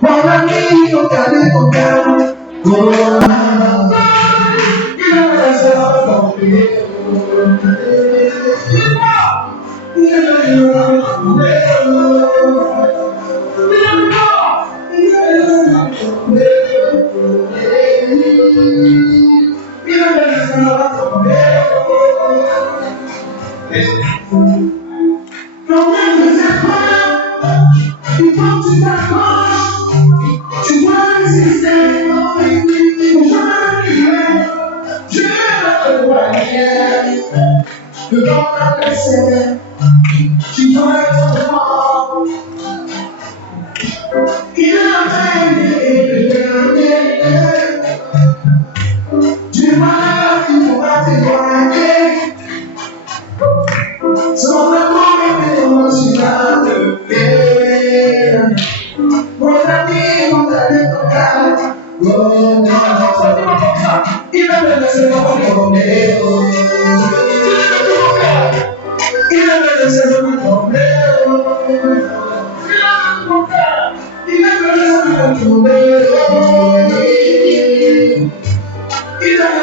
Mon ami, regardez ton cœur. Il a laissé tomber. Il a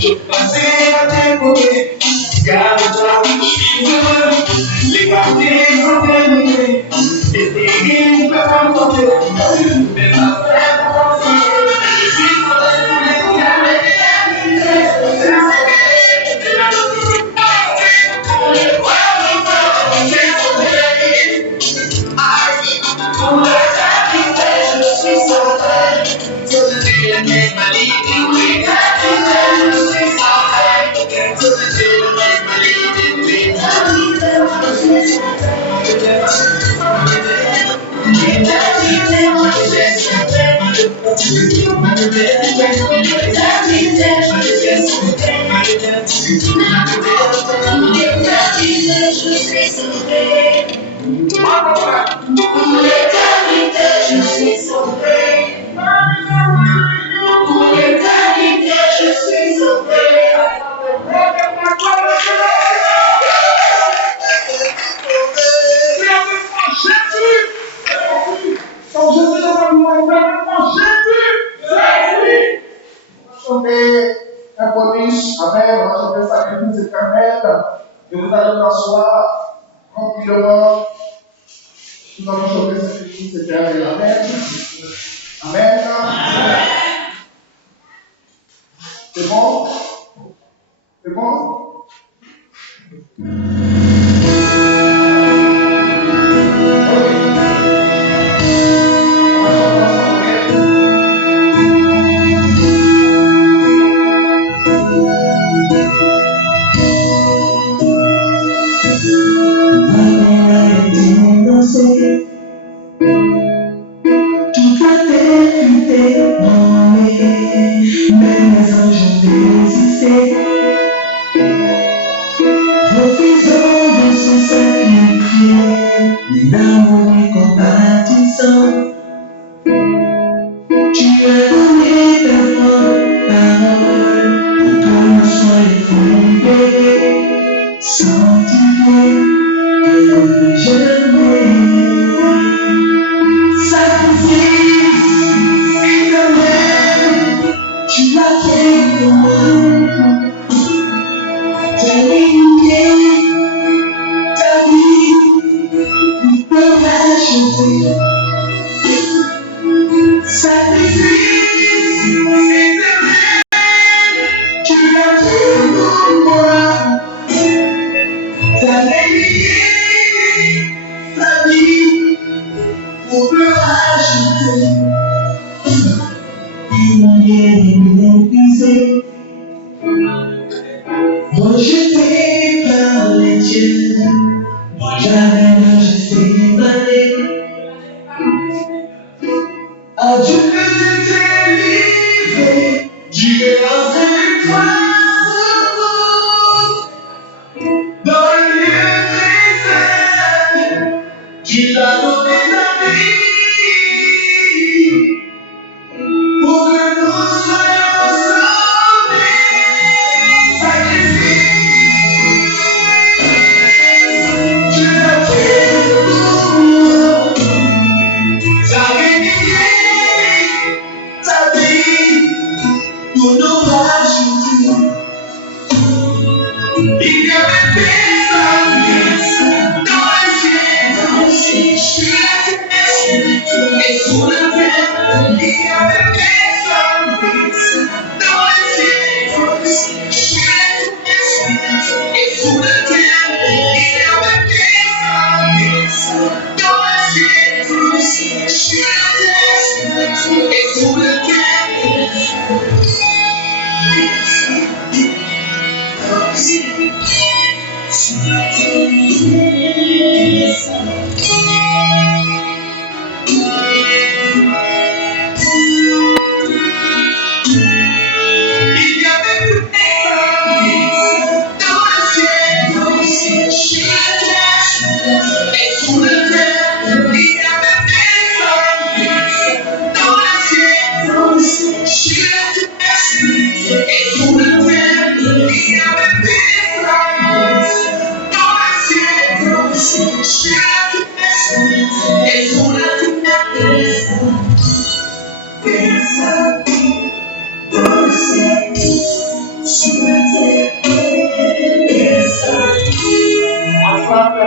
Je passais à découvrir, garde-toi, je suis heureux. Les quartiers sont terminés, les terribles peuvent emporter. Mais ma frère, je suis un bonus, amen, on va chanter sacrifice éternel, et vous allez vous asseoir tranquillement, nous allons chanter sacrifice éternel, amen, amen, c'est bon, c'est bon,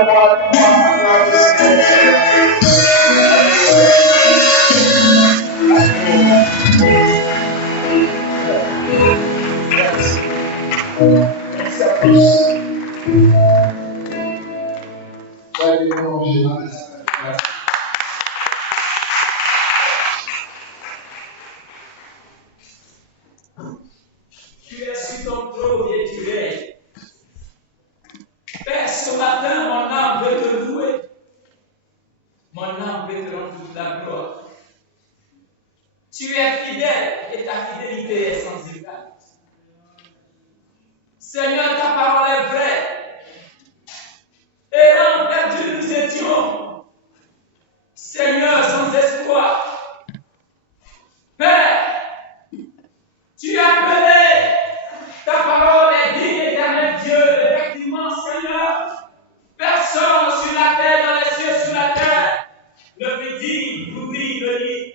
Tu es sur ton trône et tu es. Père, ce matin, mon âme veut te louer. Mon âme veut te rendre toute la gloire. Tu es fidèle et ta fidélité est sans égal. Seigneur, ta parole est vraie. Errant perdus nous étions. Seigneur, sans espoir. Père, tu as appelé. Ta parole est digne, éternel Dieu. Effectivement, Seigneur, personne sur la terre, dans les cieux, sur la terre, ne peut dire d'ouvrir le lit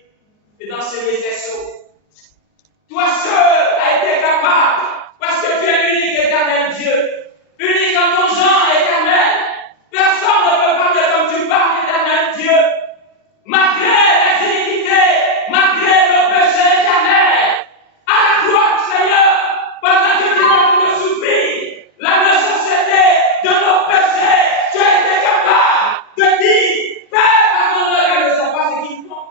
et d'enseigner ses sceaux. Toi seul as été capable, parce que tu es unique, éternel Dieu. Unique en ton genre, éternel. Personne ne peut parler comme tu parles, éternel Dieu. Malgré les iniquités, malgré le péché éternel, à la croix, Seigneur, pendant que tu es en train de souffrir, la nécessité de nos péchés, tu as été capable de dire, Père, pardonne-le, car je ne sais pas ce qu'ils font.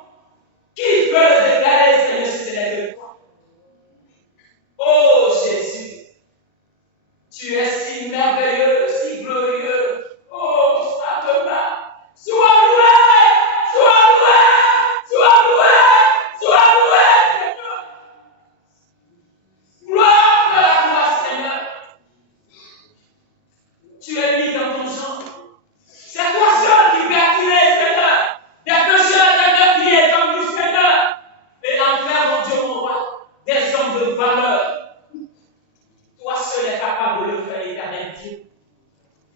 Qui peut le déclarer, Seigneur, si ce n'est que toi? Oh Jésus, tu es si merveilleux, si glorieux. Oh, Adonai, sois loué, sois loué, sois loué, sois loué, Seigneur. Gloire à la gloire, Seigneur. Tu es mis dans ton genre. C'est toi seul qui peux attirer, Seigneur, des pécheurs, des meurtriers comme nous, Seigneur, et en faire, mon Dieu, mon roi, des hommes de valeur. Toi seul es capable de le faire, éternel Dieu.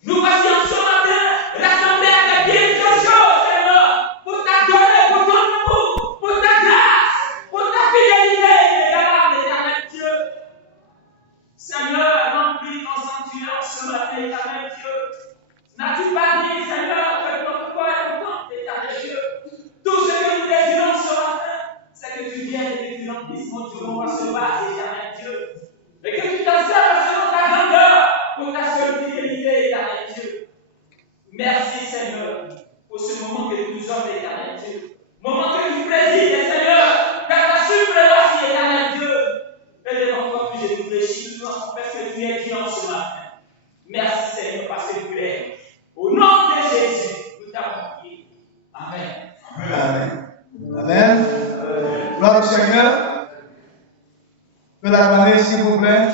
Nous voici en ce matin rassemblés à tes pieds de choses, Seigneur, pour t'adorer, pour ton amour, pour ta grâce, pour ta fidélité, éternel Dieu. Seigneur, remplis ton sanctuaire ce matin, éternel Dieu. N'as-tu pas dit, Seigneur, que notre corps est content, éternel Dieu? Tout ce que nous désirons ce matin, c'est que tu viennes et que tu remplisses mon Dieu, mon roi ce bas, éternel Dieu. Et que tu t'en serves selon ta grandeur pour ta seule fidélité, éternel Dieu. Merci, Seigneur, pour ce moment que nous sommes, éternel Dieu. Moment que tu présides, Seigneur, car ta suprématie, éternel Dieu. Et devant toi, que j'ai réfléchi, parce que tu es Dieu en ce matin. Merci, Seigneur, parce que tu es. Au nom de Jésus, nous t'avons prié. Amen. Amen. Amen. Gloire au Seigneur. Peut l'acclamer, s'il vous plaît.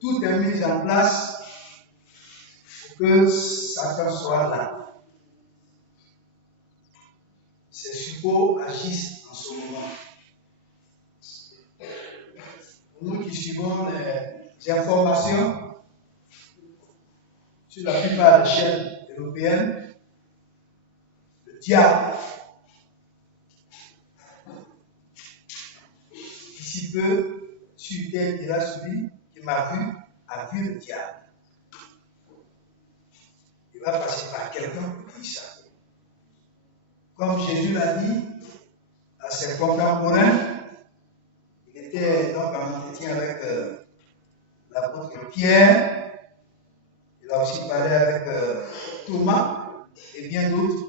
Tout est mis en place pour que chacun soit là. Ces suppôts agissent en ce moment. Nous qui suivons les informations sur la plupart des chaînes européennes, le diable, d'ici peu, sur lequel il a subi, qui m'a vu, a vu le diable. Il va passer par quelqu'un pour dire ça. Comme Jésus l'a dit à ses contemporains, il était donc en entretien avec l'apôtre Pierre, il a aussi parlé avec Thomas et bien d'autres.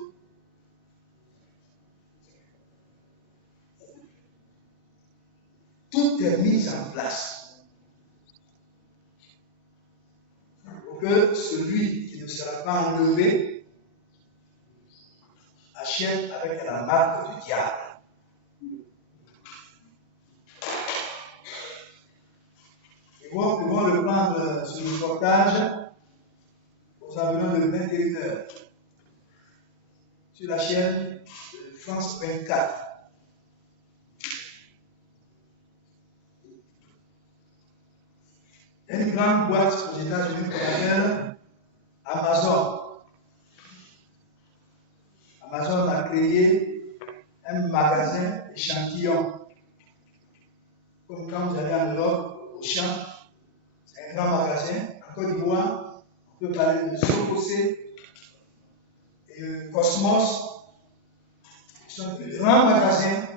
Tout est mis en place pour que celui qui ne sera pas enlevé achète avec la marque du diable. Ils vont reprendre ce reportage aux environs de 21h sur la chaîne de France 24. une grande boîte aux États-Unis qu'on appelle Amazon. Amazon a créé un magasin échantillon. Comme quand vous allez en Europe, au champ, c'est un grand magasin. En Côte d'Ivoire, on peut parler de Sococé et Cosmos. Ce sont de grands magasins,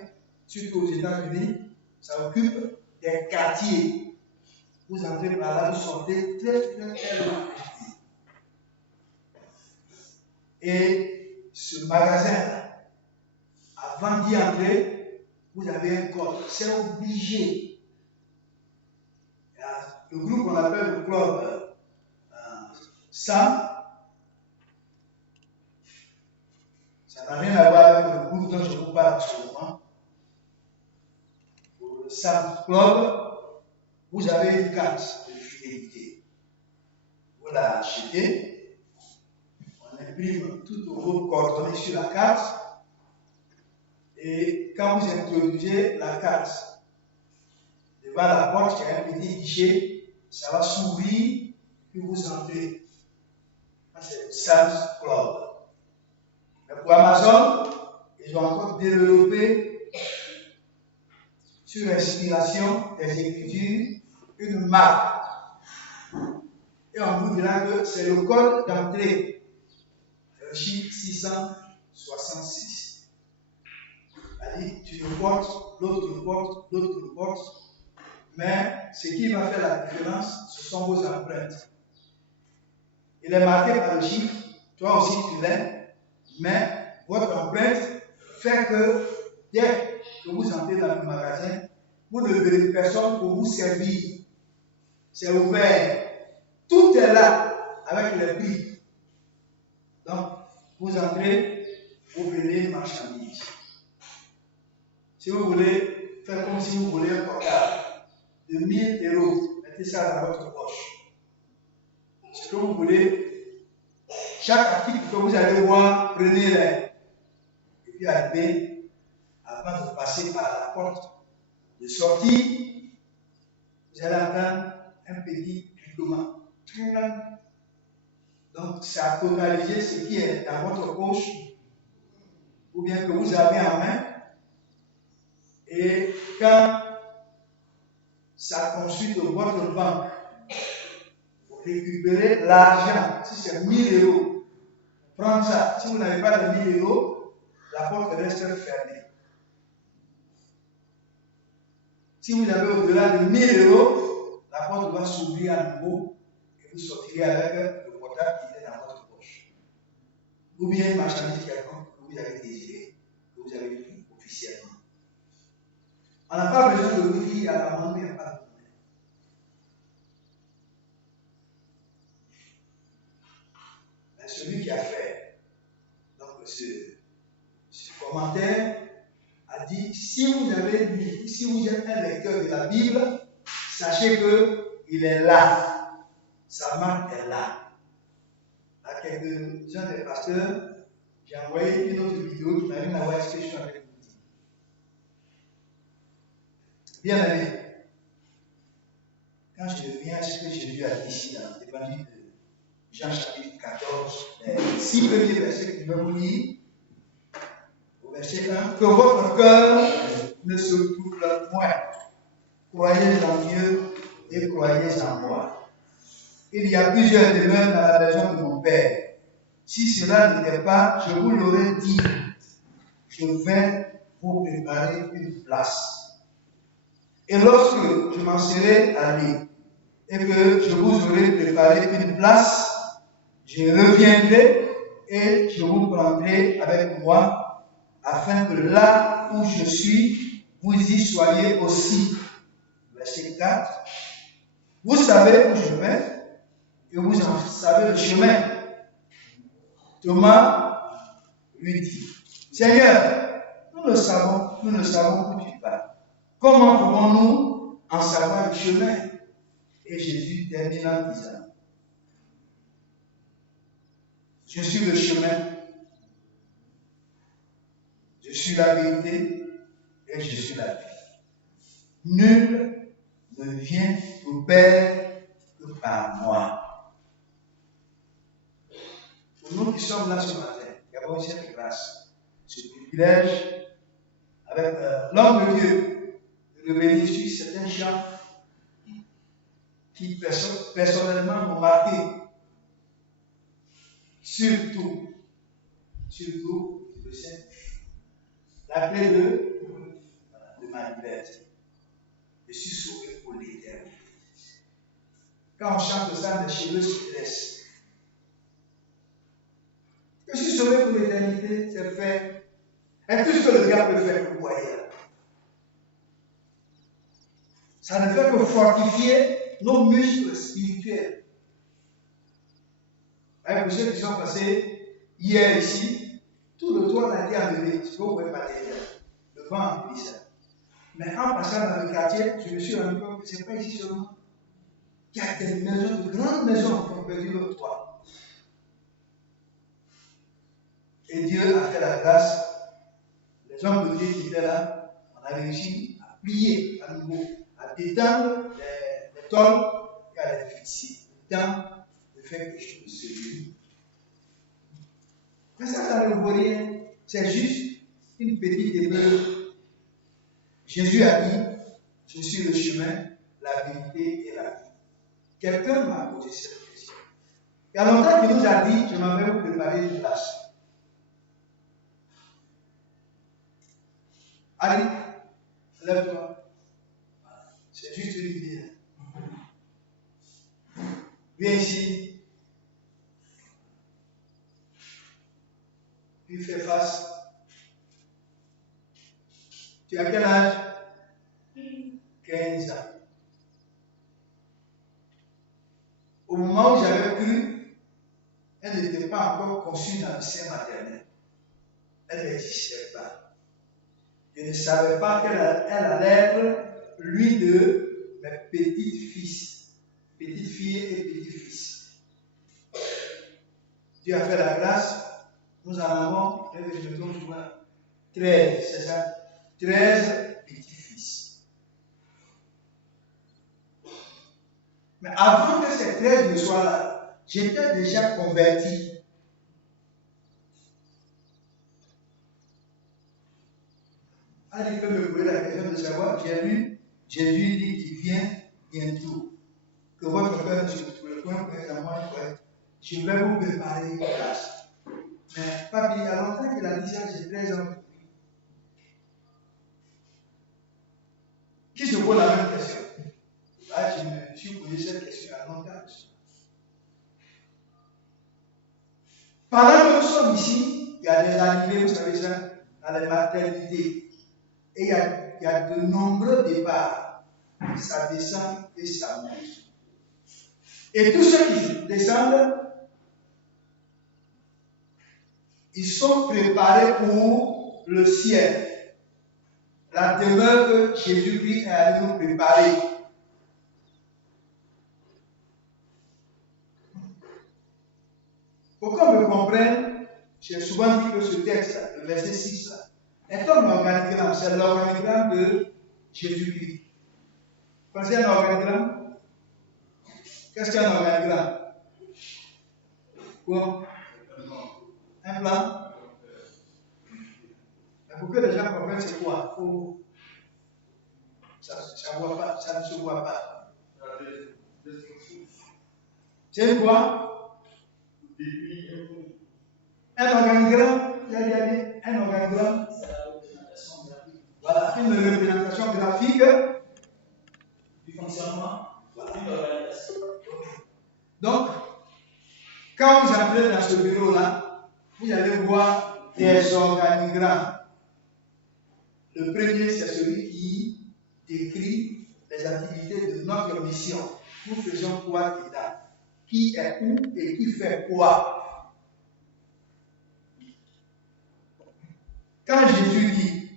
surtout aux États-Unis. Ça occupe des quartiers. Vous entrez par là, vous sortez très loin. Et ce magasin-là, avant d'y entrer, vous avez un code. C'est obligé. Le groupe qu'on appelle le club SAM, ça n'a rien à voir avec le groupe dont je vous parle actuellement. Pour le SAM Club, vous avez une carte de fidélité. Vous la achetez, on imprime toutes vos coordonnées sur la carte, et quand vous introduisez la carte devant la porte, il y a un petit guichet, ça va s'ouvrir, puis vous entrez. C'est le Sam's Club. Mais pour Amazon, ils ont encore développé, sur l'inspiration des Écritures, une marque. Et on vous dira que c'est le code d'entrée, le chiffre 666. C'est-à-dire, tu le portes, l'autre le porte, l'autre le porte. Mais ce qui va faire la différence, ce sont vos empreintes. Il est marqué par le chiffre, toi aussi tu l'es, mais votre empreinte fait que dès que vous entrez dans le magasin, vous ne verrez personne pour vous servir. C'est ouvert. Tout est là avec les prix. Donc, vous entrez, vous prenez une marchandise. Si vous voulez faire comme si vous voulez un portable de 1000 €, mettez ça dans votre poche. Ce que vous voulez, chaque article que vous allez voir, prenez-les. Et puis arrivez, avant de passer par la porte de sortie, vous allez entendre un petit cliquement. Donc, ça a totalisé ce qui est dans votre poche, ou bien que vous avez en main. Et quand ça consulte votre banque, vous récupérez l'argent. Si c'est 1000 €, prendre ça. Si vous n'avez pas de 1000 €, la porte reste fermée. Si vous avez au-delà de 1000 €, la porte va s'ouvrir à nouveau et vous sortirez avec le portable qui est dans votre poche. Ou bien une marchandise quelconque que vous avez désiré, que vous avez pris officiellement. On n'a pas besoin de vous dire à la main, il n'y a pas de problème. Mais celui qui a fait donc, ce commentaire a dit, si vous avez lu, si vous êtes un lecteur de la Bible, sachez qu'il est là. Sa marque est là. À quelques-uns des pasteurs, j'ai envoyé une autre vidéo qui n'a rien à voir avec ce que je suis en train de vous dire. Bien aimé, quand je reviens à ce que Jésus a dit ici dans l'évangile de Jean chapitre 14, les 6 premiers versets que je vais vous lire, au verset 1, que votre cœur ne se trouble point. Croyez en Dieu et croyez en moi. Il y a plusieurs demeures dans la maison de mon Père. Si cela n'était pas, je vous l'aurais dit. Je vais vous préparer une place. Et lorsque je m'en serai allé et que je vous aurai préparé une place, je reviendrai et je vous prendrai avec moi, afin que là où je suis, vous y soyez aussi. Verset 4. Vous savez où je vais et vous en savez le chemin. Thomas lui dit, Seigneur, nous ne savons où tu vas. Comment pouvons-nous en savoir le chemin? Et Jésus termine en disant, je suis le chemin, je suis la vérité et je suis la vie. Nul ne vient au Père que par moi. Pour nous qui sommes là ce matin, nous avons cette grâce, ce privilège, avec l'homme de Dieu, de revenir sur certains chants qui personnellement m'ont marqué. Surtout, le Saint, la clé de ma liberté. Je suis sauvé pour l'éternité. Quand on chante ça, mes cheveux se dressent. Je suis sauvé pour l'éternité, c'est fait. Et tout ce que le diable peut faire, vous voyez là. Ça ne fait que fortifier nos muscles spirituels. Pour ceux qui sont passés hier ici, tout le toit a été enlevé. Ce que vous pouvez pas dire. Le vent a pris ça. Mais en passant dans le quartier, je me suis rendu compte que ce n'est pas ici seulement. Il y a des maisons, de grandes maisons qui ont perdu le toit. Et Dieu a fait la grâce. Les hommes de Dieu qui étaient là, on a réussi à plier à nouveau, à détendre les tôles et à les fixer. Dans le fait que je me suis. Mais ça ne vaut rien. C'est juste une petite épreuve. Jésus a dit, je suis le chemin, la vérité et la vie. Quelqu'un m'a posé cette question. Il y a longtemps qu'il nous a dit, je m'en vais vous préparer une place. Allez, lève-toi. C'est juste une idée. Viens ici. Puis fais face. Tu as quel âge? 15 ans. Au moment où j'avais cru, elle n'était pas encore conçue dans le sein maternel. Elle n'existait pas. Je ne savais pas qu'elle allait être l'une de mes petites fils, petites filles et petits fils. Dieu a fait la grâce. Nous en avons, je me trompe, 13, c'est ça? 13 petits-fils. Mais avant que ces 13 ne soient là, j'étais déjà converti. Il peut me poser la question de savoir, j'ai lu, Jésus dit qu'il vient bientôt. Que votre cœur ne se trouve le point pour être à moi, je vais vous préparer une place. Mais papi, il y a longtemps qu'il a dit ça, j'ai 13 ans. Qui se pose la même question? Là, je me suis posé cette question à longtemps. Pendant que nous sommes ici, il y a des arrivées, vous savez ça, à la maternité. Et il y a de nombreux départs. Ça descend et ça monte. Et tous ceux qui descendent, ils sont préparés pour le ciel. La demeure que Jésus-Christ est allé nous préparer. Pour qu'on me comprenne, j'ai souvent dit que ce texte, le verset 6, est un organigramme. C'est l'organigramme de Jésus-Christ. Vous pensez à un organigramme? Qu'est-ce qu'un organigramme? Quoi? Un plan? Mais pour que les gens comprennent, c'est quoi? Ça ne se voit pas. C'est quoi? Un organigramme, un organigramme, voilà, une représentation graphique du fonctionnement. Voilà. Donc, quand vous entrez dans ce bureau-là, vous allez voir des organigrammes. Le premier, c'est celui qui décrit les activités de notre mission. Nous faisons quoi dedans? Qui est où et qui fait quoi? Quand Jésus dit,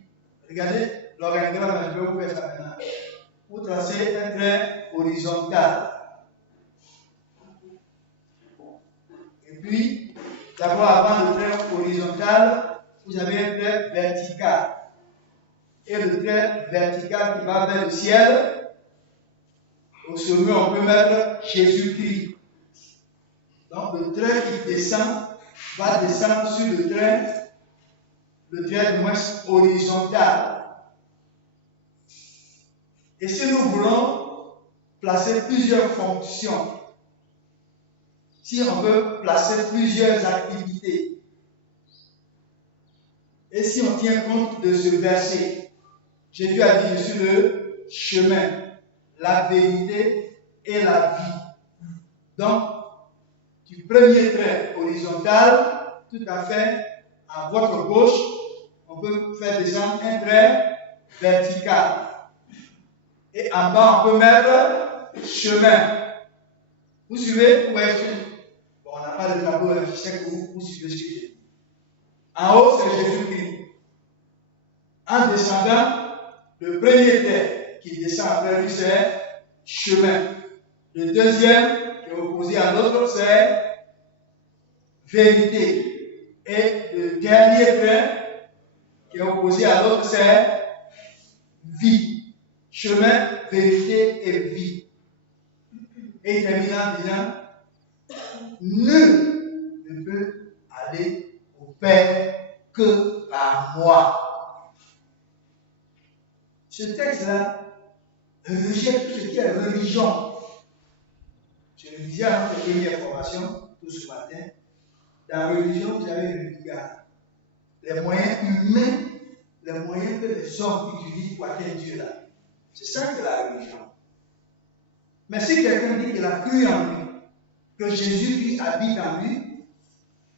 regardez l'organigramme, je vais vous faire ça maintenant. Vous tracez un trait horizontal. Et puis, d'abord, avant le trait horizontal, vous avez un trait vertical. Et le trait vertical qui va vers le ciel, Au sommet, on peut mettre Jésus-Christ. Donc le trait qui descend va descendre sur le trait du moins horizontal. Et si nous voulons placer plusieurs fonctions, si on veut placer plusieurs activités, et si on tient compte de ce verset, Jésus a dit, je suis le chemin, la vérité et la vie. Donc, du premier trait horizontal, tout à fait à votre gauche, on peut faire descendre un trait vertical. Et en bas, on peut mettre chemin. Vous suivez? Bon, on n'a pas de tableau, je sais que vous suivez ce que j'ai dit. En haut, c'est Jésus-Christ. En descendant, le premier trait qui descend après lui, c'est chemin. Le deuxième, qui est opposé à l'autre, c'est vérité. Et le dernier trait, qui est opposé à l'autre, c'est vie. Chemin, vérité et vie. Et terminant en disant, nul ne peut aller au Père que par moi. Ce texte-là rejette tout ce qui est religion. Je le disais à notre première formation, tout ce matin. Dans la religion, vous avez le regard. Les moyens humains, les moyens que les hommes utilisent pour atteindre Dieu là. C'est ça que la religion. Mais si quelqu'un dit qu'il a cru en lui, que Jésus-Christ habite en lui,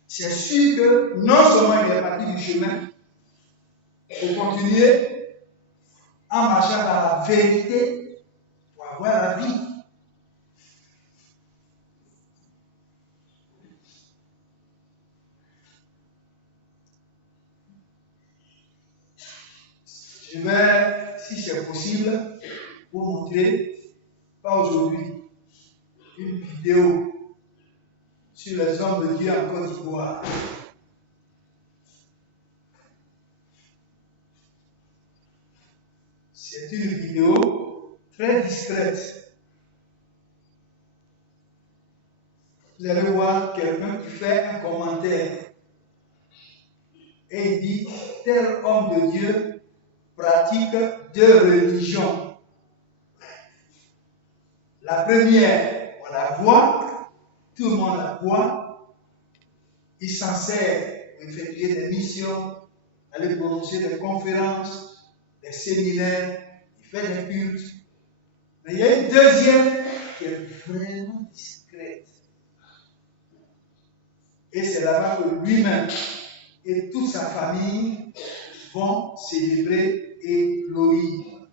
c'est sûr que non seulement il est parti du chemin, pour continuer en marchant dans la vérité pour avoir la vie. Je vais, si c'est possible, vous montrer, pas aujourd'hui, une vidéo sur les hommes de Dieu en Côte d'Ivoire. C'est une vidéo très discrète. Vous allez voir quelqu'un qui fait un commentaire et il dit tel homme de Dieu pratique deux religions. La première, on la voit, tout le monde la voit. Il s'en sert pour effectuer des missions, aller prononcer des conférences, des séminaires, il fait des cultes. Mais il y a une deuxième qui est vraiment discrète. Et c'est là-bas que lui-même et toute sa famille vont célébrer Elohim.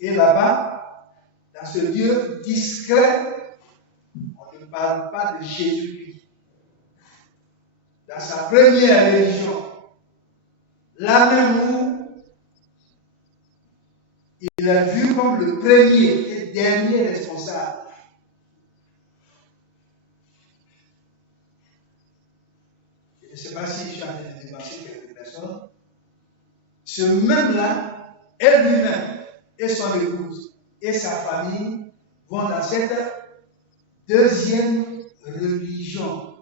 Et là-bas, dans ce lieu discret, on ne parle pas de Jésus-Christ. Dans sa première religion, là même où il est vu comme le premier et dernier responsable. Je ne sais pas si je suis en train de dépenser quelques personnes. Ce même-là, elle lui-même et son épouse et sa famille vont dans cette deuxième religion.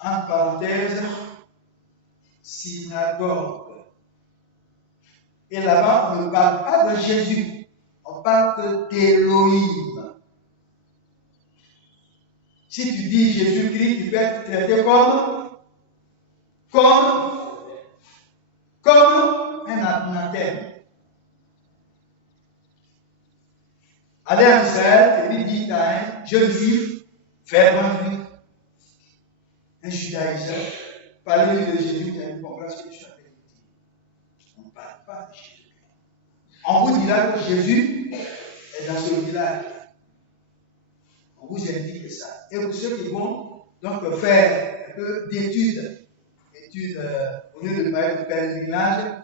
En parenthèse, synagogue. Et là-bas, on ne parle pas de Jésus, on parle que d'Élohim. Si tu dis Jésus-Christ, tu peux être traité comme un anathème. Allez en Israël et puis dis à un jeune juif, fervent, un judaïsant, parlez-lui de Jésus, tu allez comprendre ce que je suis en train de dire. On ne parle pas de Jésus. On vous dira que Jésus est dans ce village. On vous indique ça. Et pour ceux qui vont donc faire un peu d'études, au lieu de parler de pèlerinage,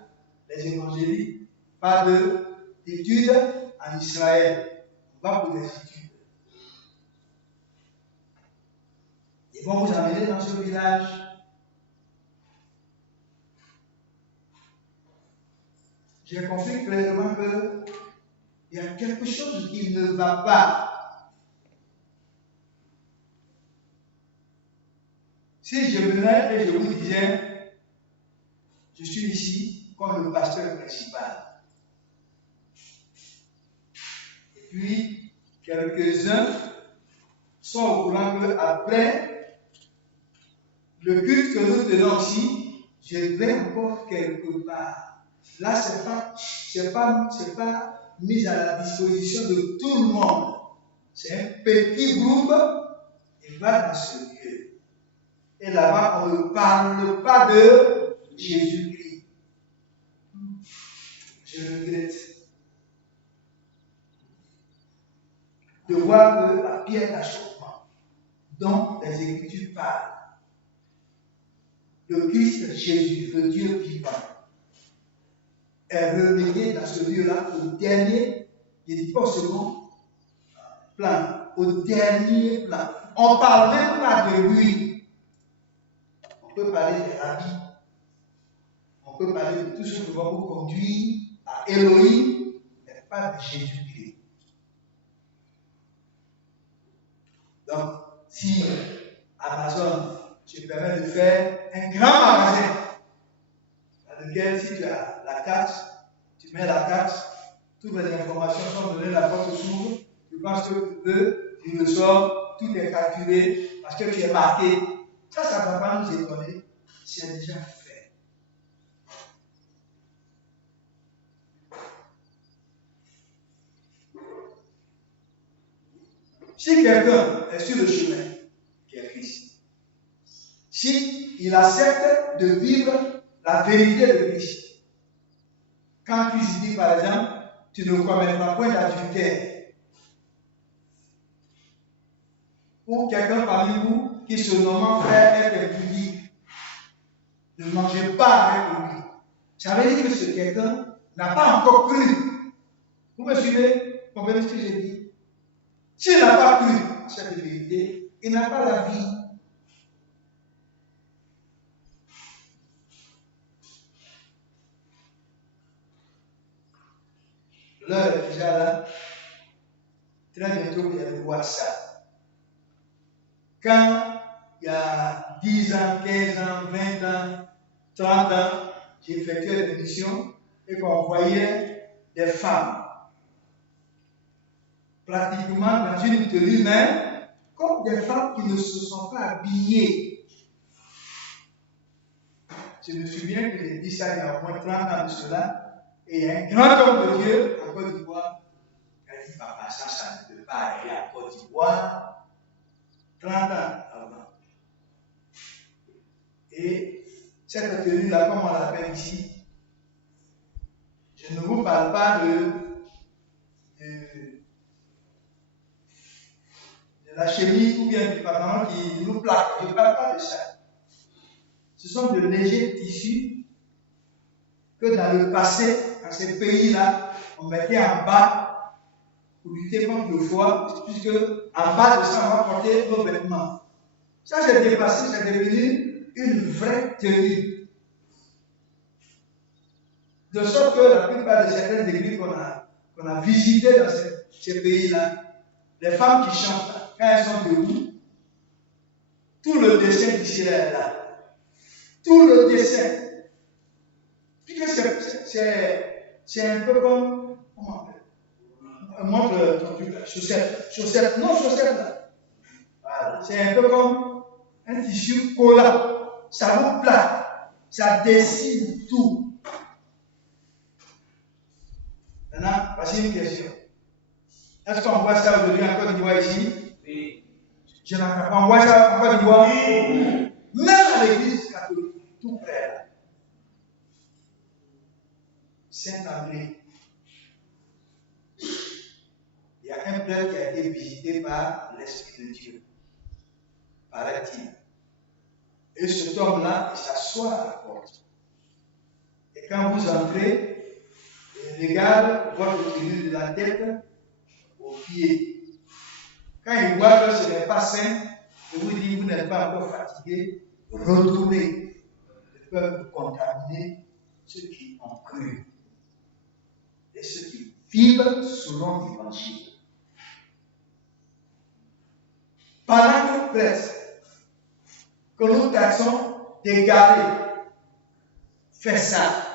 les évangéliques parlent d'études en Israël. On va pour des études. Ils vont vous amener dans ce village. J'ai compris clairement il y a quelque chose qui ne va pas. Si je venais et je vous disais, je suis ici comme le pasteur principal, et puis quelques-uns sont au courant qu'après le culte que nous tenons ici, je vais encore quelque part. Là, c'est pas mis à la disposition de tout le monde. C'est un petit groupe qui va dans ce lieu. Et là-bas, on ne parle pas de Jésus-Christ. Je regrette de voir que la pierre d'achoppement dont les Écritures parlent, le Christ Jésus, le Dieu vivant, est relégué dans ce lieu-là au dernier, je ne dis pas au second plan, au dernier plan. On ne parle même pas de lui. On peut parler des rabbis. On peut parler de tout ce qui va vous conduire à Elohim, mais pas de Jésus-Christ. Donc, si Amazon te permet de faire un grand magasin, dans lequel si tu as la carte, tu mets la carte, toutes les informations sont données, la porte s'ouvre, tu penses que tu peux, tu le sors, tout est calculé, parce que tu es marqué. Ça ne va pas nous étonner, c'est déjà fait. Si quelqu'un est sur le chemin qui est Christ, si il accepte de vivre la vérité de Christ, quand Christ dit par exemple, tu ne commettras point d'adultère, ou quelqu'un parmi vous qui se nomme frère est impudique, ne mangez pas avec lui. Ça veut dire que ce quelqu'un n'a pas encore cru. Vous me suivez? Comprenez ce que j'ai dit? S'il n'a pas cru à cette vérité, il n'a pas la vie. L'heure est déjà là. Très bientôt, vous allez voir ça. Quand il y a 10 ans, 15 ans, 20 ans, 30 ans, j'ai effectué des missions et qu'on voyait des femmes pratiquement dans une tenue même, comme des femmes qui ne se sont pas habillées. Je me souviens que j'ai dit ça il y a au moins 30 ans de cela, et il y a un grand homme de Dieu en Côte d'Ivoire qui a dit, papa, ça ne peut pas aller à Côte d'Ivoire 30 ans avant. Et cette tenue-là, comme on l'appelle ici, je ne vous parle pas de la chemise ou bien du pantalon qui nous plaque. Je ne parle pas de ça. Ce sont de légers tissus que dans le passé, dans ces pays-là, on mettait en bas pour lutter contre le froid, puisque en bas de ça, on va porter nos vêtements. Ça, c'est dépassé, c'est devenu une vraie tenue. De sorte que la plupart de certaines églises qu'on a visitées dans ces pays-là, les femmes qui chantent, quand elles sont debout, tout le dessin du ciel est là. Tout le dessin. Puisque c'est un peu comme, comment on appelle? Montre ton truc là, chaussette, non chaussette là. Voilà. C'est un peu comme un tissu collant. Ça vous plaque, ça dessine tout. Maintenant, voici une question. Est-ce qu'on voit ça aujourd'hui en Côte d'Ivoire ici? Oui. Je n'en sais pas. On voit ça en Côte d'Ivoire? Oui. Même à l'église catholique, tout près là. Saint-André. Il y a un prêtre qui a été visité par l'Esprit de Dieu, paraît-il. Et cet homme-là, il s'assoit à la porte. Et quand vous entrez, il regarde votre tenue de la tête aux pieds. Quand il voit que ce n'est pas sain, il vous dit, vous n'êtes pas encore fatigué, retournez. Ils peuvent contaminer ceux qui ont cru et ceux qui vivre selon l'évangile. Pendant que presque, que nous taxons d'égarer, fait ça.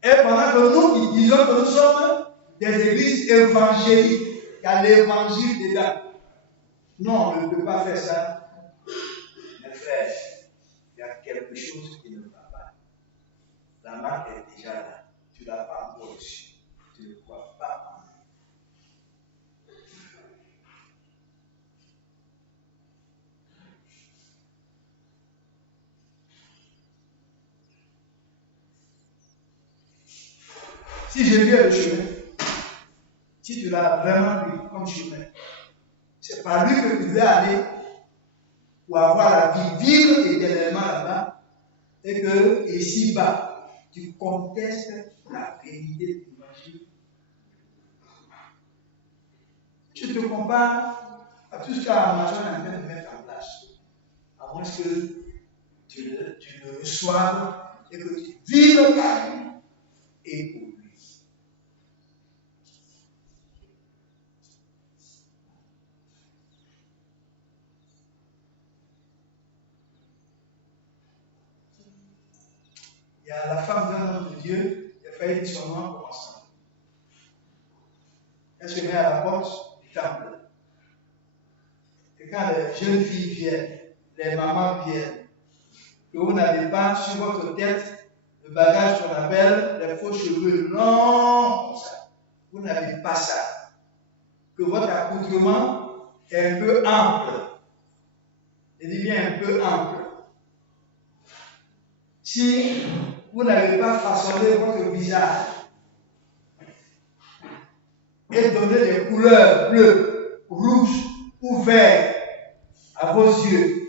Et pendant que nous disons que nous sommes des églises évangéliques, il y a l'évangile dedans. Non, on ne peut pas faire ça. Mes frères, il y a quelque chose qui ne va pas. La marque est déjà là. Tu ne l'as pas encore reçue. Tu ne crois pas en lui. Si je viens le chemin, si tu l'as vraiment vu comme chemin, c'est par lui que tu veux aller pour avoir la vie, vivre éternellement là-bas, et que ici-bas, tu contestes la vérité de l'évangile. Tu te compares à tout ce qu'Amazon est en train de mettre en place, à moins que tu le reçoives et que tu vives par lui et pour lui. Il y a la femme d'un homme de Dieu, il a failli dire son nom pour ensemble. Elle se met à la porte du temple. Et quand les jeunes filles viennent, les mamans viennent, que vous n'avez pas sur votre tête le bagage qu'on appelle les faux cheveux longs, comme ça. Vous n'avez pas ça. Que votre accoutrement est un peu ample. Je dis bien un peu ample. Si vous n'avez pas façonné votre visage et donné des couleurs bleues, rouges ou verts à vos yeux,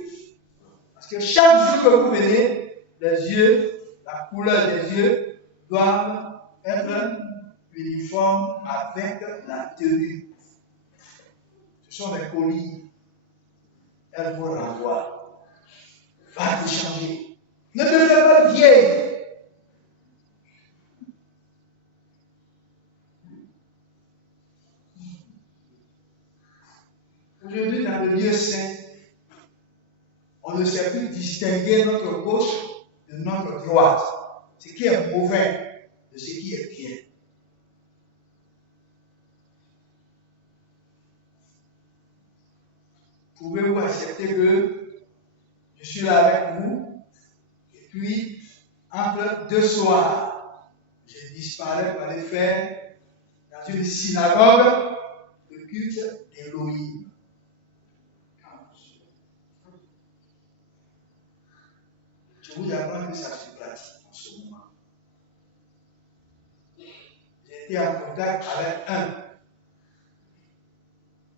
parce que chaque jour que vous venez, les yeux, la couleur des yeux doivent être uniformes avec la tenue. Ce sont des colis. Elles vous renvoient. Va te changer. Ne te fais pas vieille. Aujourd'hui, dans le lieu saint, on ne sait plus distinguer notre gauche de notre droite. Ce qui est mauvais de ce qui est bien. Pouvez-vous accepter que je suis là avec vous et puis, entre deux soirs, je disparais pour aller faire dans une synagogue le culte d'Élohim. Je vous apprends que ça se pratique en ce moment. J'ai été en contact avec un.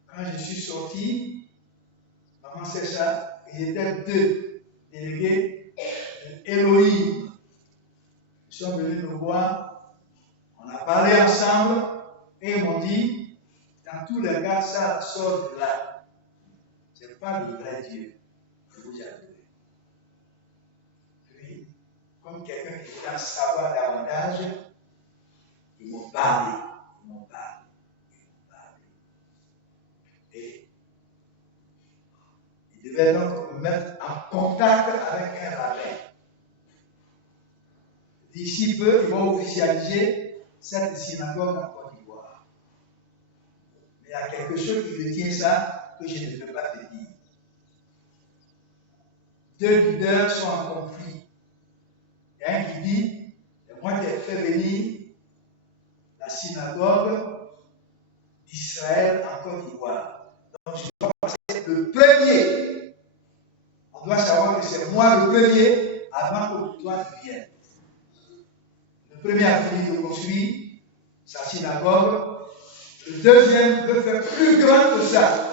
Quand je suis sorti, maman sait ça, ils étaient deux délégués d'Élohim. Ils sont venus me voir, on a parlé ensemble et ils m'ont dit, dans tous les cas, ça sort de là. Ce n'est pas le vrai Dieu que vous adorez. Puis, comme quelqu'un qui veut en savoir davantage, ils m'ont parlé. Et ils devaient donc me mettre en contact avec un rabbin. D'ici peu, ils vont officialiser cette synagogue en Côte d'Ivoire. Mais il y a quelque chose qui retient ça que je ne peux pas te dire. Deux leaders sont en conflit. Il y a un qui dit, c'est moi qui ai fait venir la synagogue d'Israël en Côte d'Ivoire. Donc je dois passer le premier. On doit savoir que c'est moi le premier avant que toi tu viennes. Le premier a fini de construire sa synagogue. Le deuxième veut faire plus grand que ça.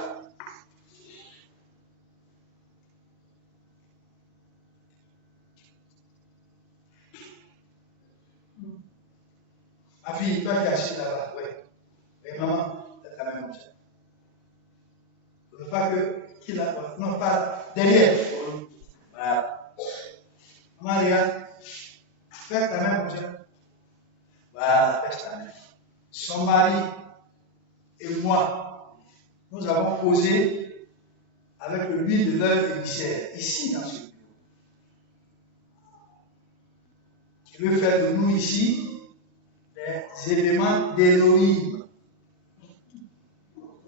Ma fille, toi qui es assise là-bas, oui. Mais maman, c'est quand même comme ça. Il ne faut pas qu'il la non, pas derrière. Voilà. Maman, regarde. Fais quand même comme ça. Voilà, baisse ta main. Son mari et moi, nous avons posé avec l'huile de l'œuf émissaire, ici dans ce bureau. Je veux faire de nous ici des éléments d'Élohim.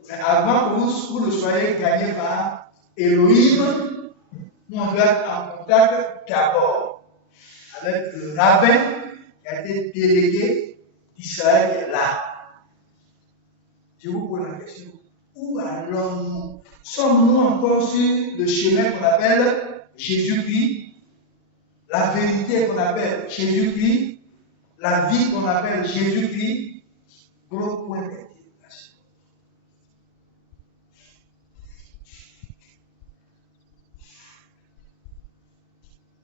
Mais avant que vous ne soyez gagné par Elohim, nous on doit être en contact d'abord avec le rabbin qui a été délégué d'Israël qui est là. Je vous pose la question, où allons-nous? Sommes-nous encore sur le chemin qu'on appelle Jésus-Christ, la vérité qu'on appelle Jésus-Christ, la vie qu'on appelle Jésus-Christ? Gros point d'interrogation.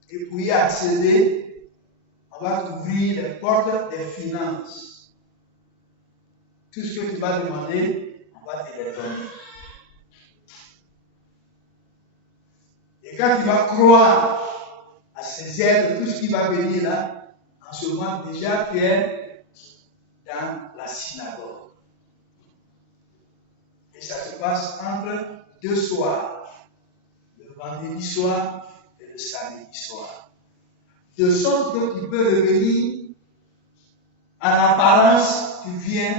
Et pour y accéder, on va t'ouvrir les portes des finances. Tout ce que tu vas demander, on va te les donner. Et quand tu vas croire à ces aides, tout ce qui va venir là, en ce moment déjà tu es dans la synagogue. Et ça se passe entre 2 soirs, le vendredi soir et le samedi soir. De sorte que tu peux revenir, en apparence, tu viens,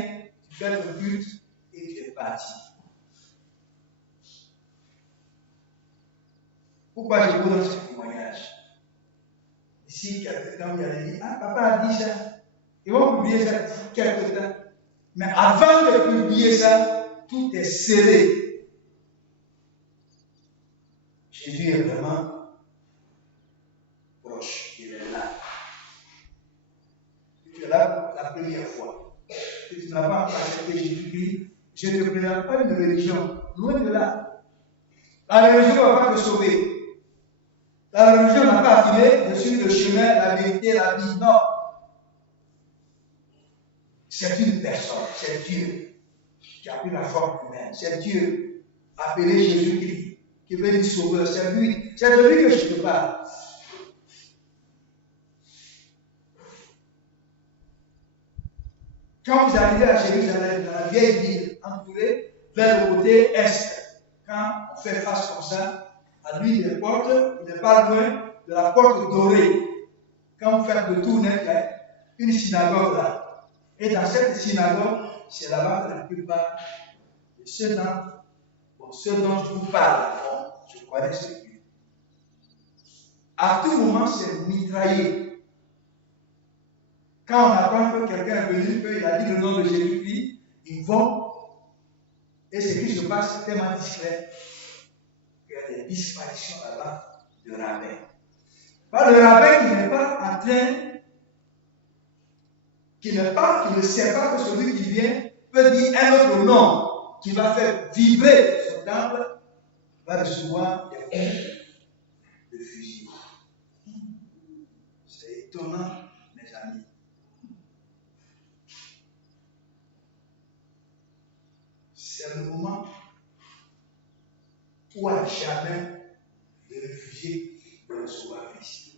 tu fais le culte et tu es parti. Pourquoi je vous donne ce témoignage? Ici, quelque temps, il y a dit, ah, papa a dit ça. Ils vont publier ça d'ici quelque temps. Mais avant de publier ça, tout est scellé. Jésus est vraiment proche. Il est là. Tu es là la première fois. Si tu n'as pas accepté Jésus-Christ, je ne te présente pas une religion. Loin de là. La religion ne va pas te sauver. La religion n'a pas affirmé je suis le chemin, la vérité, la vie. Non. C'est une personne, c'est Dieu qui a pris la forme humaine. C'est Dieu appelé Jésus-Christ qui veut dire sauveur. C'est de lui que je te parle. Quand vous arrivez à Jérusalem, dans la vieille ville, entourée vers le côté est, quand on fait face comme ça, à lui des portes, il n'est pas loin de la porte dorée. Quand vous faites le tour, il y a une synagogue là. Et dans cette synagogue, c'est là-bas que la plupart de ceux dont je vous parle, bon, je connais ce lieu. À tout moment, c'est mitraillé. Quand on apprend que quelqu'un est venu, qu'il a dit le nom de Jésus-Christ, ils vont, et ce qui se passe, c'est tellement discret, qu'il y a des disparitions là-bas de rabbins. Pas le rabbin qui n'est pas en train, qui ne sait pas que celui qui vient peut dire un autre nom qui va faire vibrer son temple, va recevoir des coups de fusil. C'est étonnant, mes amis. C'est le moment où à jamais les réfugiés vont recevoir Christ.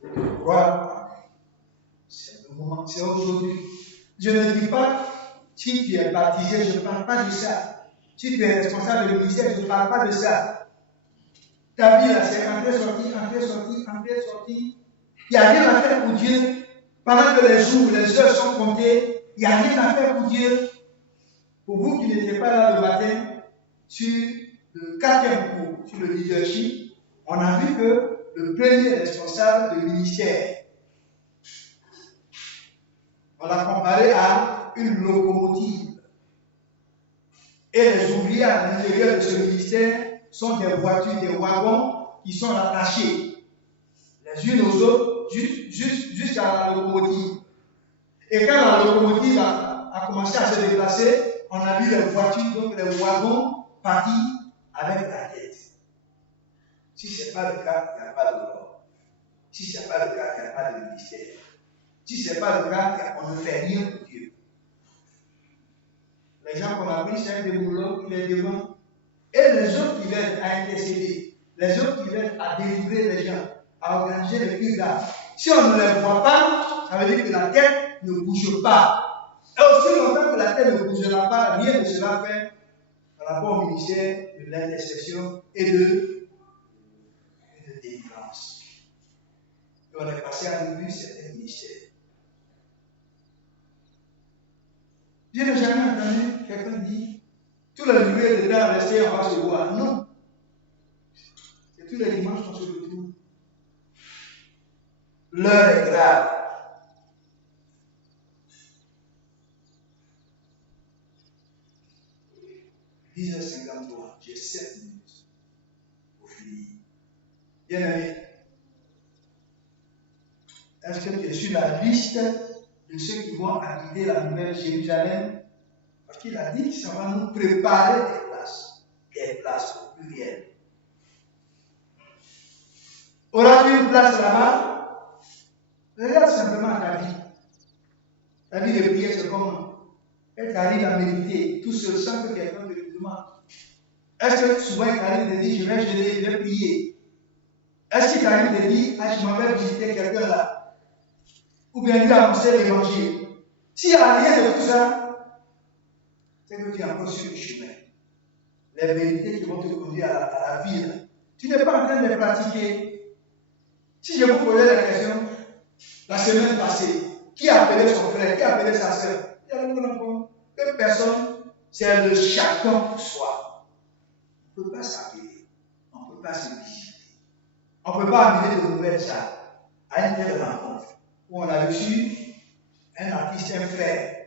C'est le moment, c'est aujourd'hui. Je ne dis pas, si tu es baptisé, je ne parle pas de ça. Si tu es responsable de ministère, je ne parle pas de ça. Ta vie là, c'est entrer, sortir, entrer, sortir, entrer, sortir. Il n'y a rien à faire pour Dieu. Pendant que les jours, les heures sont comptées, il n'y a rien à faire pour Dieu. Pour vous qui n'étiez pas là le matin, sur le 4e cours, sur le leadership, on a vu que le premier responsable de ministère, on l'a comparé à une locomotive. Et les ouvriers à l'intérieur de ce ministère sont des voitures, des wagons qui sont attachés les unes aux autres jusqu'à la locomotive. Et quand la locomotive a commencé à se déplacer, on a vu les voitures, donc les wagons partir avec la tête. Si ce n'est pas le cas, il n'y a pas de mort. Si ce n'est pas le cas, il n'y a pas de ministère. Si ce n'est pas le cas, on ne fait rien pour Dieu. Les gens qu'on a pris, c'est un déboulot, il est devant. Et les autres qui viennent à intercéder, les autres qui viennent à délivrer les gens, à organiser les culs là. Si on ne les voit pas, ça veut dire que la tête ne bouge pas. Et aussi longtemps que la terre ne bougera pas, rien ne sera fait par rapport au ministère de l'intercession et de délivrance. Et on est passé à revue certains ministères. Je n'ai jamais entendu quelqu'un dire tous les nuées dedans rester en face de moi. Non. C'est tous les dimanches qu'on se retrouve. L'heure est grave. « 10h53, j'ai 7 minutes pour finir. Bien aimé, est-ce que tu es sur la liste de ceux qui vont habiter la nouvelle Jérusalem? Parce qu'il a dit que ça va nous préparer des places au pluriel. Auras-tu une place là-bas? Regarde simplement ta vie. Ta vie de prière, c'est comment? Elle t'arrive à méditer tout seul sans que quelqu'un te le demande. Est-ce que souvent il t'arrive de dire, je vais prier? Est-ce qu'il t'arrive de dire, ah, je m'en vais visiter quelqu'un là? Ou bien lui annoncer l'évangile? S'il n'y a rien de tout ça, c'est que tu es encore sur le chemin. Les vérités qui vont te conduire à la vie, là, tu n'es pas en train de les pratiquer. Si je vous posais la question, la semaine passée, qui a appelé son frère, qui a appelé sa soeur? Il y a une personne, c'est le chacun pour soi. On ne peut pas s'appeler, on ne peut pas se visiter. On ne peut pas amener de nouvelles salles à une telle rencontre où on a reçu un artiste, un frère.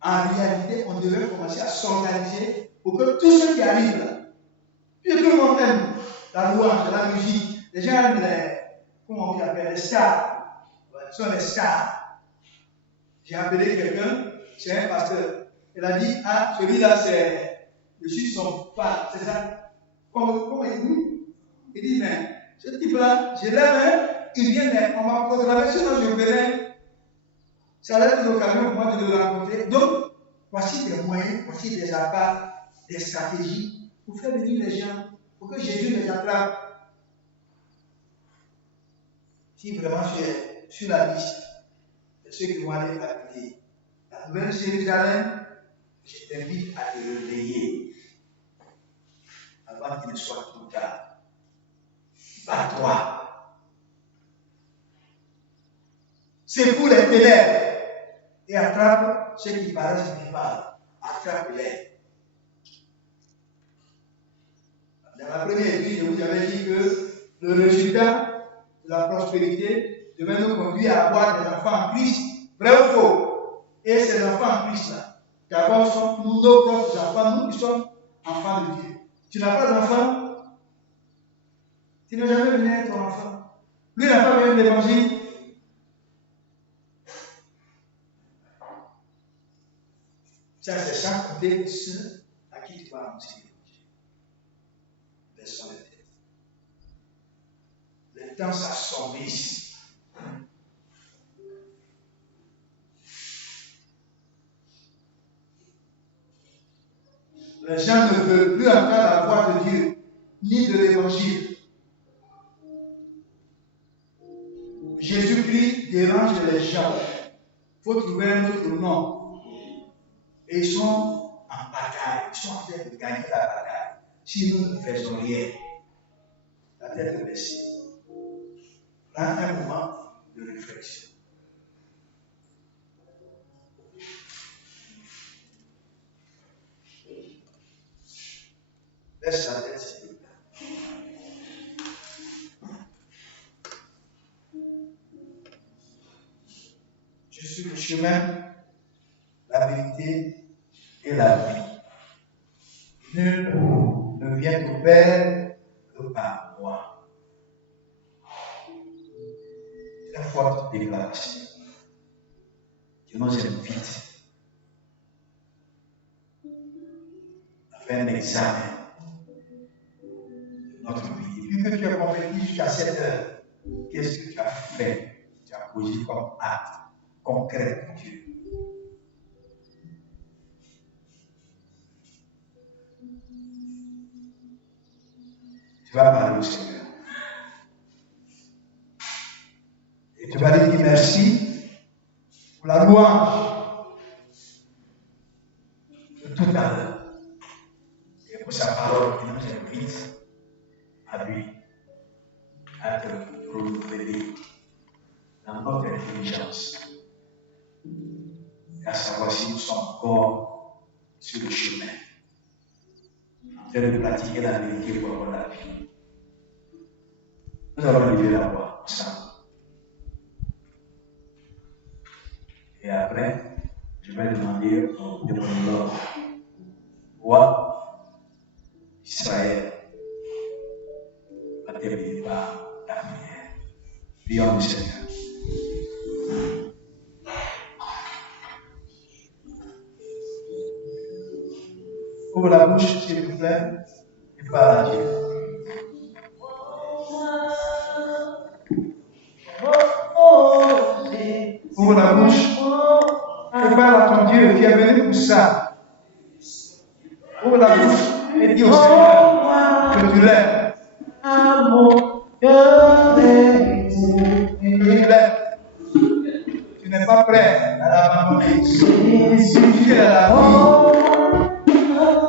En réalité, on devait commencer à s'organiser pour que tous ceux qui arrivent là, puis tout le monde aime la louange, la musique, les gens aiment comment on appelle, les stars. Ce sont les stars. J'ai appelé quelqu'un, c'est un pasteur. Il a dit, ah, celui-là, je suis son père, c'est ça? Comment il dit? Il dit, mais ce type-là, je l'aime, il vient, mais on m'a programmé, sinon je verrai. Ça va être l'occasion pour moi de le rencontrer. Donc, voici des moyens, voici des apports, des stratégies pour faire venir les gens, pour que Jésus les attrape. Si vraiment tu es sur la liste de ceux qui vont aller habiter la nouvelle Jérusalem, je t'invite à te réveiller avant qu'il ne soit trop tard. Bats-toi. Secoue les ténèbres et attrape ceux qui paraissent vivants. Attrape-les. Dans la première étude, je vous avais dit que le résultat de la prospérité devait nous conduire à avoir des enfants en Christ. Vrai ou faux? Et ces enfants en Christ là, d'abord sont nos propres enfants, nous qui sommes enfants de Dieu. Tu n'as pas d'enfant, tu n'as jamais venu être ton enfant. Lui n'a pas besoin de l'évangile. Ça, c'est sans compter ceux à qui tu vas annoncer l'évangile. Baissons les têtes. Le temps s'assombrisse. Les gens ne veulent plus entendre la voix de Dieu, ni de l'évangile. Jésus-Christ dérange les gens. Il faut trouver un autre nom. Et ils sont en bataille. Ils sont en train de gagner la bataille. Si nous ne faisons rien, la tête baissée. Prends un moment de réflexion. Laisse la tête se déplacer. Je suis le chemin, la vérité et la vie. Nul ne vient au Père que par moi. Très forte déclaration. Je nous invite à faire un examen de notre vie. Depuis que tu as compris jusqu'à cette heure, qu'est-ce que tu as fait? Tu as posé comme acte concret pour Dieu. Tu vas parler au Seigneur. Et Et tu vas lui dire merci pour la louange de tout à l'heure. Et pour sa parole qui nous invite à lui, à te renouveler dans notre intelligence. Et à savoir si nous sommes encore sur le chemin, en train de pratiquer la vérité pour avoir la vie. Nous allons lever la voix ensemble. Et après, je vais demander au développeur, roi Israël, à terminer par la prière. Prions le Seigneur. Ouvre la bouche, s'il vous plaît, et parle à Dieu. Ouvre la bouche et parle à ton Dieu qui est venu pour ça. Ouvre la bouche et dis au Seigneur que tu l'aimes. Que tu l'aimes. Tu n'es pas prêt à l'abandonner. Tu es la vie.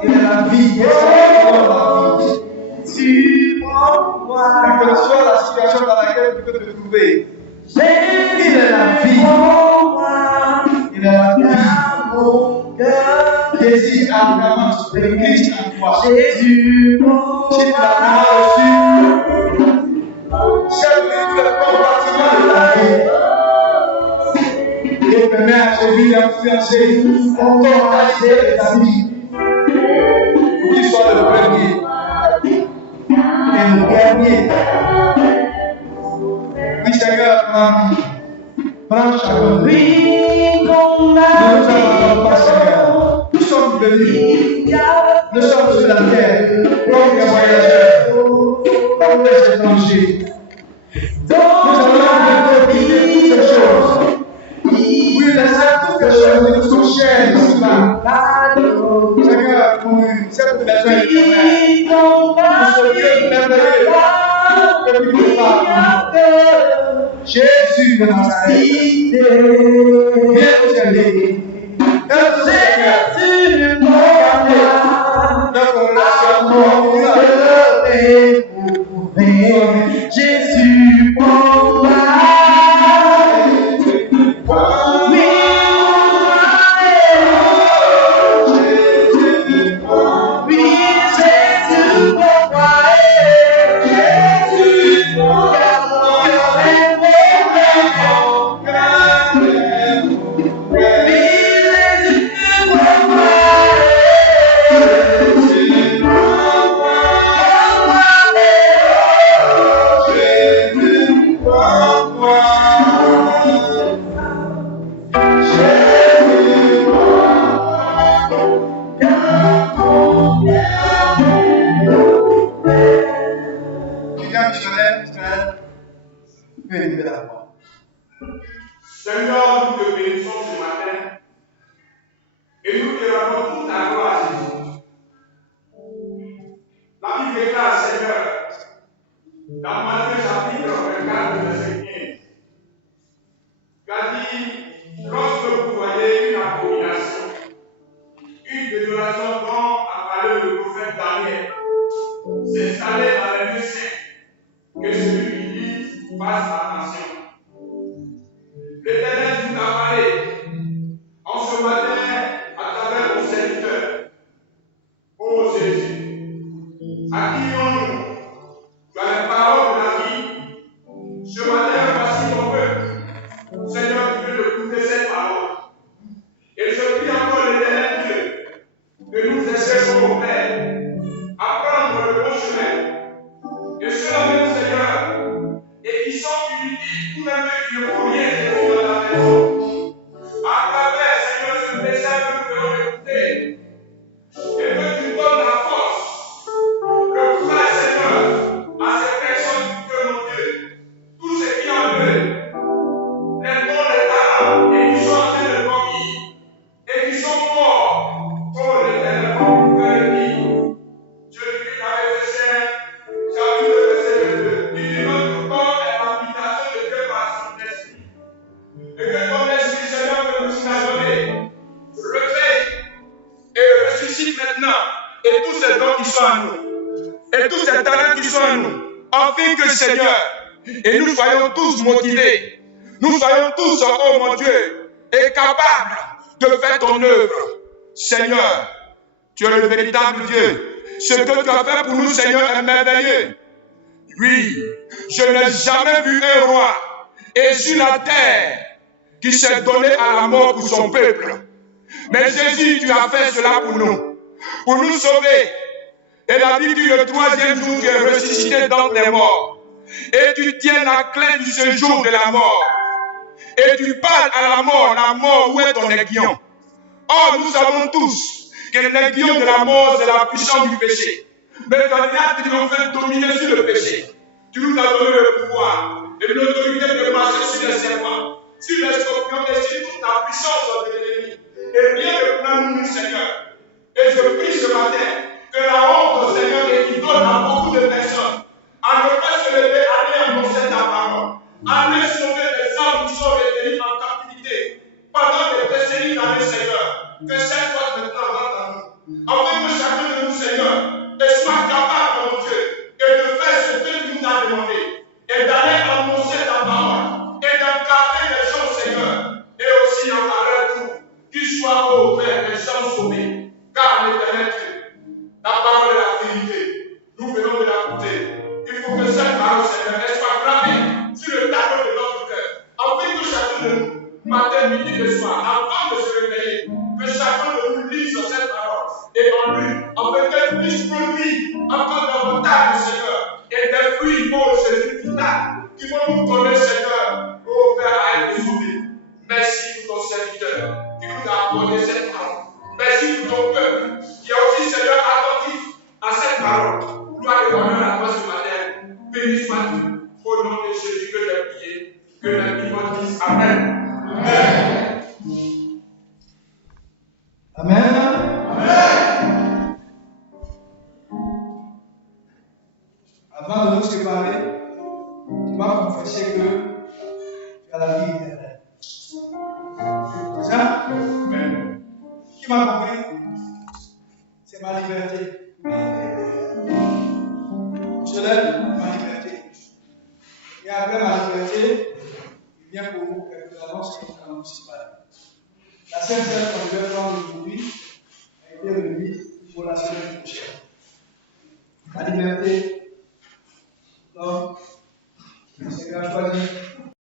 Il est la vie. Il est la vie. Quelle que soit la situation dans laquelle tu peux te trouver, il est la vie. Il est la vie. Jésus a vraiment le Christ en toi. Si tu l'as reçu, c'est le compartiment de la vie. Et permet à Jésus d'influencer ton qualité de ta vie. Pour qu'il soit le premier et le dernier. Oui, Seigneur, prends chacun. Ne nous abandonne pas, Seigneur. Nous sommes venus. Nous sommes sur la terre comme des voyageurs, comme des étrangers. Nous allons vivre toutes ces choses. Oui, laissez toutes ces choses qui nous sont chères ici-bas. Seigneur, pour cette maison éternelle, pour ce Dieu merveilleux que tu nous parles. Jésus de Nazareth, viens nous aider. Aide-nous, Seigneur, notre relation avec Jésus, pour moi. Seigneur, nous te bénissons ce matin et nous te rendons toute la gloire à Jésus. La Bible déclare, Seigneur, dans Matthieu chapitre 24, verset 15, qu'a dit, lorsque vous voyez une abomination, une désolation dont a parlé le prophète Daniel, s'installer dans les lieux saints, que celui qui dit fasse attention. L'Éternel nous a parlé en ce matin à travers mon serviteur. Ô Jésus, accueillons-nous dans les paroles de la vie. Ce matin, voici ton peuple. Seigneur, tu veux écouter cette parole. Et je prie encore l'Éternel Dieu que nous exerçons, mon Père, à prendre le bon chemin. Et ceux-là même, Seigneur, et qui sont inutiles, ou même ceux qui ne font rien de dans la maison. À travers, Seigneur, ce message que nous allons écouter, et que tu donnes la force, le courage, Seigneur, à ces personnes qui te mon Dieu, tous ceux qui en veulent, les dons, les talents, et qui sont en train de dormir, et qui sont morts, pour l'Éternel, pour le vie. Jésus-Christ avait fait chapitre 22, il dit notre corps est l'habitation de Dieu par son esprit. à nous, et tous ces talents qui sont à nous, afin que Seigneur, et nous soyons tous motivés, nous soyons tous, oh mon Dieu, et capables de faire ton œuvre. Seigneur, tu es le véritable Dieu. Ce que tu as fait pour nous, Seigneur, est merveilleux. Oui, je n'ai jamais vu un roi et sur la terre qui s'est donné à la mort pour son peuple. Mais Jésus, tu as fait cela pour nous sauver. Et la Bible dit le troisième jour, tu es ressuscité dans les morts. Et tu tiens la clé du séjour de la mort. Et tu parles à la mort, où est ton aiguillon? Or, nous savons tous que l'aiguillon de la mort, c'est la puissance du péché. Mais ton acte triomphant dominer sur le péché. Tu nous as donné le pouvoir et l'autorité de marcher sur les serpents, sur les scorpions et sur toute la puissance de l'ennemi. Et rien ne pourra nous, Seigneur. Et je prie ce matin que la honte, Seigneur, qui donne à beaucoup de personnes à ne pas se lever, aller annoncer ta parole, aller sauver les âmes qui sont retenues en captivité pendant des décennies d'années, Seigneur. Que cette fois maintenant rentre à nous. Afin que chacun de nous, Seigneur, soit capable, mon Dieu, et de faire ce que tu nous as demandé, et d'aller annoncer ta parole, et d'encadrer les gens, Seigneur, et aussi en leur tour, qu'ils soient au Père, les gens sauvés. Car l'Éternel Dieu, la parole est la vérité. Nous venons de la goûter. Il faut que cette parole, Seigneur, elle soit gravée sur le tableau de notre cœur. Afin que chacun de nous, matin, midi et soir, avant de se réveiller, que chacun de nous lise cette parole et en lui, afin qu'elle puisse produire encore davantage, Seigneur, et des fruits, ô Jésus, vital, qui vont nous donner, Seigneur, ô Père, à être sauvés. Merci pour ton serviteur qui nous a accordé cette parole. Merci pour ton peuple qui est aussi, Seigneur, attentif à cette parole. Gloire et honneur à toi ce matin. Béni sois-tu. Au nom de Jésus que j'ai prié. Que les vivants disent Amen. Amen. Amen. Amen. Avant de nous séparer, tu vas confesser que tu as la vie éternelle. C'est ça? Amen. Qui m'a compris? C'est ma liberté. Je lève ma liberté. Et après ma liberté, il vient pour nous que nous allons se séparer. La seule chose qu'on devait prendre aujourd'hui a été remise pour la semaine prochaine. La liberté